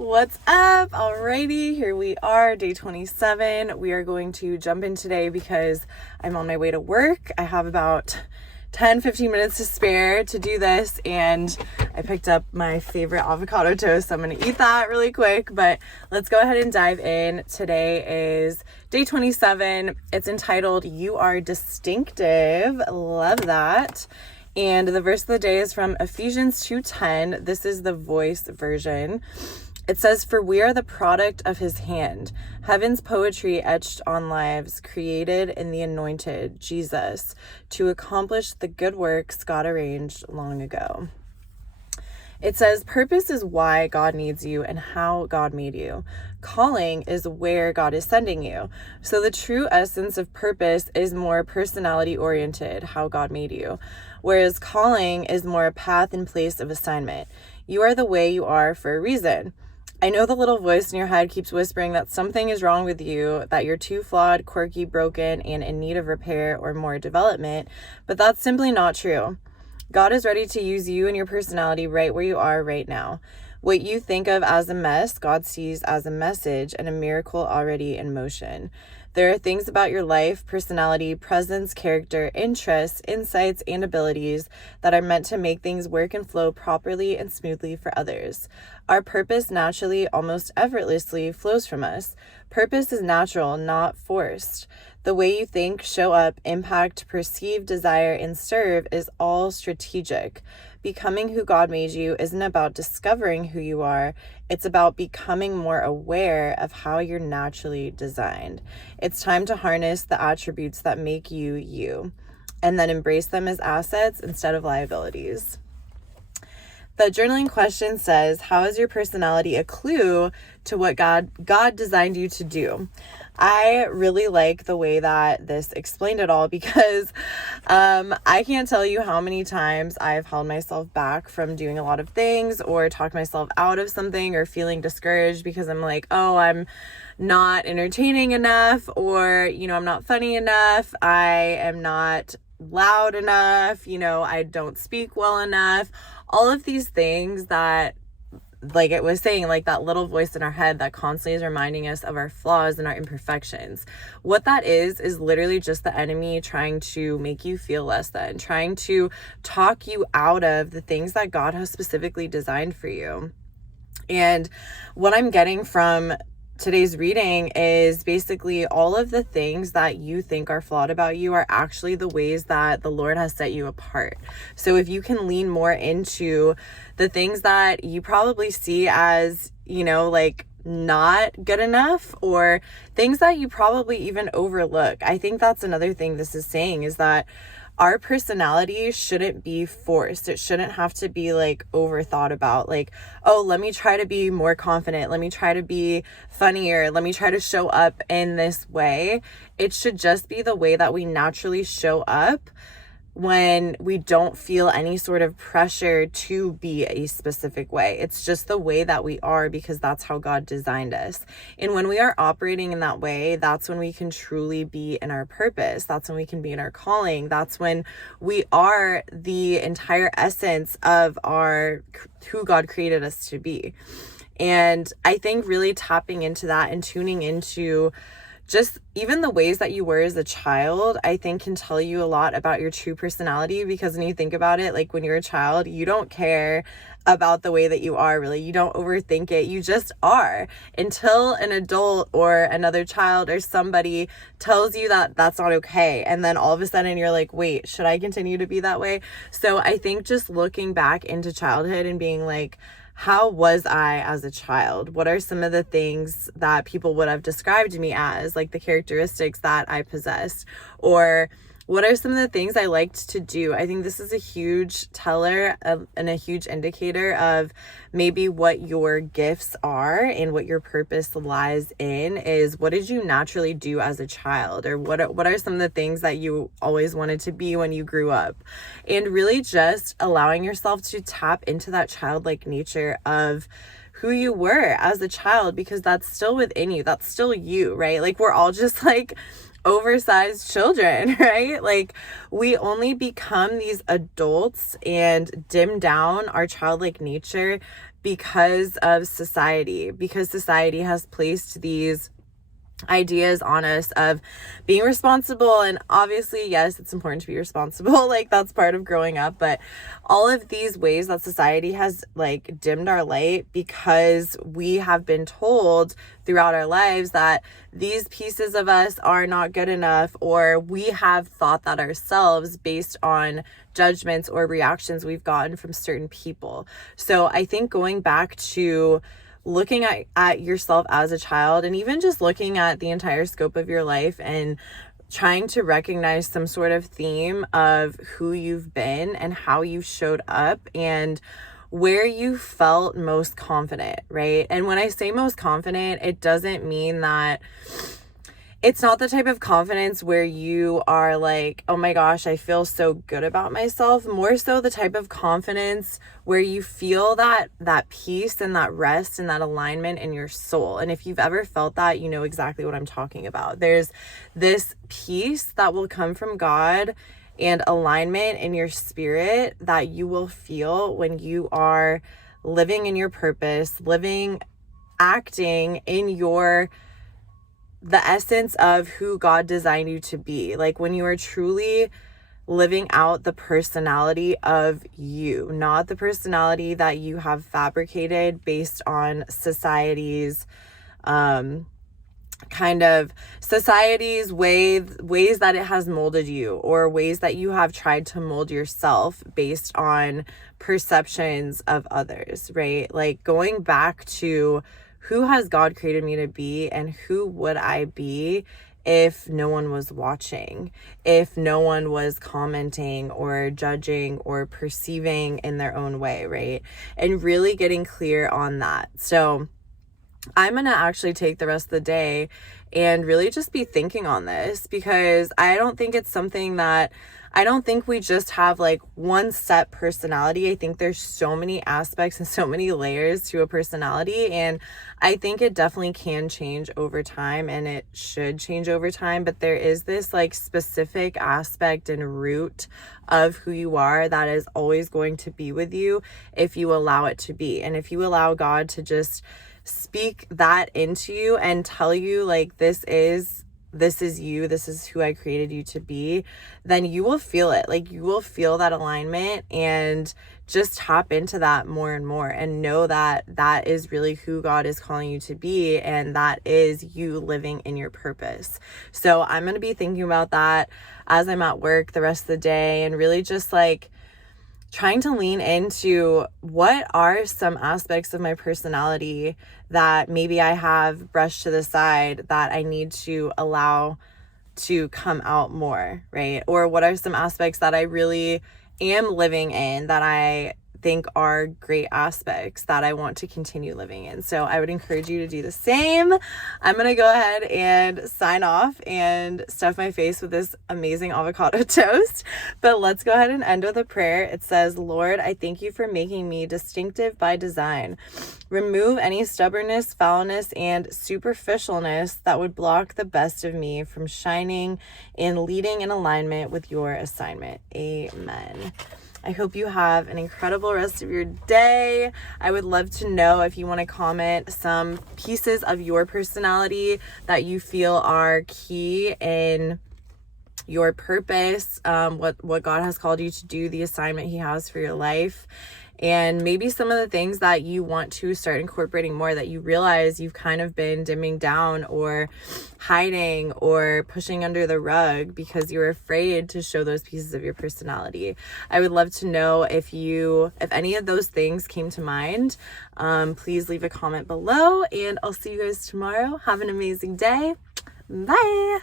What's up? Alrighty, here we are, day 27. We are going to jump in today because I'm on my way to work. I have about 10-15 minutes to spare to do this, and I picked up my favorite avocado toast, so I'm going to eat that really quick, but let's go ahead and dive in. Today is day 27. It's entitled, You Are Distinctive. Love that. And the verse of the day is from Ephesians 2:10. This is the Voice version. It says, "For we are the product of his hand, heaven's poetry etched on lives, created in the anointed, Jesus, to accomplish the good works God arranged long ago." It says, purpose is why God needs you and how God made you. Calling is where God is sending you. So the true essence of purpose is more personality oriented, how God made you. Whereas calling is more a path and place of assignment. You are the way you are for a reason. I know the little voice in your head keeps whispering that something is wrong with you, that you're too flawed, quirky, broken, and in need of repair or more development, but that's simply not true. God is ready to use you and your personality right where you are right now. What you think of as a mess, God sees as a message and a miracle already in motion. There are things about your life, personality, presence, character, interests, insights, and abilities that are meant to make things work and flow properly and smoothly for others. Our purpose naturally, almost effortlessly, flows from us. Purpose is natural, not forced. The way you think, show up, impact, perceive, desire, and serve is all strategic. Becoming who God made you isn't about discovering who you are. It's about becoming more aware of how you're naturally designed. It's time to harness the attributes that make you you, and then embrace them as assets instead of liabilities. The journaling question says, how is your personality a clue to what God designed you to do? I really like the way that this explained it all because I can't tell you how many times I've held myself back from doing a lot of things or talked myself out of something or feeling discouraged because I'm like, oh, I'm not entertaining enough, or, I'm not funny enough. I am not loud enough. I don't speak well enough. All of these things that, like it was saying, like that little voice in our head that constantly is reminding us of our flaws and our imperfections. What that is literally just the enemy trying to make you feel less than, trying to talk you out of the things that God has specifically designed for you. And what I'm getting from today's reading is basically all of the things that you think are flawed about you are actually the ways that the Lord has set you apart. So if you can lean more into the things that you probably see as, like not good enough, or things that you probably even overlook. I think that's another thing this is saying, is that our personality shouldn't be forced. It shouldn't have to be like overthought about, like, oh, let me try to be more confident. Let me try to be funnier. Let me try to show up in this way. It should just be the way that we naturally show up when we don't feel any sort of pressure to be a specific way. It's just the way that we are because that's how God designed us. And when we are operating in that way, that's when we can truly be in our purpose. That's when we can be in our calling. That's when we are the entire essence of who God created us to be. And I think really tapping into that and tuning into just even the ways that you were as a child, I think can tell you a lot about your true personality, because when you think about it, like when you're a child, you don't care about the way that you are, really. You don't overthink it. You just are, until an adult or another child or somebody tells you that that's not okay. And then all of a sudden you're like, wait, should I continue to be that way? So I think just looking back into childhood and being like, how was I as a child? What are some of the things that people would have described me as, like the characteristics that I possessed? Or what are some of the things I liked to do? I think this is a huge teller and a huge indicator of maybe what your gifts are and what your purpose lies in, is what did you naturally do as a child? Or what are some of the things that you always wanted to be when you grew up? And really just allowing yourself to tap into that childlike nature of who you were as a child, because that's still within you. That's still you, right? Like we're all just like oversized children, right? Like we only become these adults and dim down our childlike nature because of society, because society has placed these ideas on us of being responsible. And obviously, yes, it's important to be responsible, like that's part of growing up, but all of these ways that society has like dimmed our light, because we have been told throughout our lives that these pieces of us are not good enough, or we have thought that ourselves based on judgments or reactions we've gotten from certain people. So I think going back to looking at yourself as a child, and even just looking at the entire scope of your life and trying to recognize some sort of theme of who you've been and how you showed up and where you felt most confident, right? And when I say most confident, it doesn't mean that it's not the type of confidence where you are like, oh my gosh, I feel so good about myself. More so the type of confidence where you feel that peace and that rest and that alignment in your soul. And if you've ever felt that, you know exactly what I'm talking about. There's this peace that will come from God and alignment in your spirit that you will feel when you are living in your purpose, acting in the essence of who God designed you to be. Like when you are truly living out the personality of you, not the personality that you have fabricated based on society's ways that it has molded you, or ways that you have tried to mold yourself based on perceptions of others, right? Like going back to who has God created me to be, and who would I be if no one was watching, if no one was commenting or judging or perceiving in their own way, right? And really getting clear on that. So I'm going to actually take the rest of the day and really just be thinking on this, because I don't think we just have like one set personality. I think there's so many aspects and so many layers to a personality, and I think it definitely can change over time, and it should change over time. But there is this like specific aspect and root of who you are that is always going to be with you if you allow it to be. And if you allow God to just speak that into you and tell you like, this is you, this is who I created you to be, then you will feel it. Like you will feel that alignment, and just tap into that more and more, and know that that is really who God is calling you to be, and that is you living in your purpose. So I'm going to be thinking about that as I'm at work the rest of the day, and really just like trying to lean into what are some aspects of my personality that maybe I have brushed to the side that I need to allow to come out more, right? Or what are some aspects that I really am living in that I think are great aspects that I want to continue living in. So I would encourage you to do the same. I'm going to go ahead and sign off and stuff my face with this amazing avocado toast. But let's go ahead and end with a prayer. It says, Lord, I thank you for making me distinctive by design. Remove any stubbornness, foulness, and superficialness that would block the best of me from shining and leading in alignment with your assignment. Amen. I hope you have an incredible rest of your day. I would love to know if you want to comment some pieces of your personality that you feel are key in your purpose, what God has called you to do, the assignment He has for your life. And maybe some of the things that you want to start incorporating more, that you realize you've kind of been dimming down or hiding or pushing under the rug because you're afraid to show those pieces of your personality. I would love to know if any of those things came to mind. Please leave a comment below, and I'll see you guys tomorrow. Have an amazing day. Bye.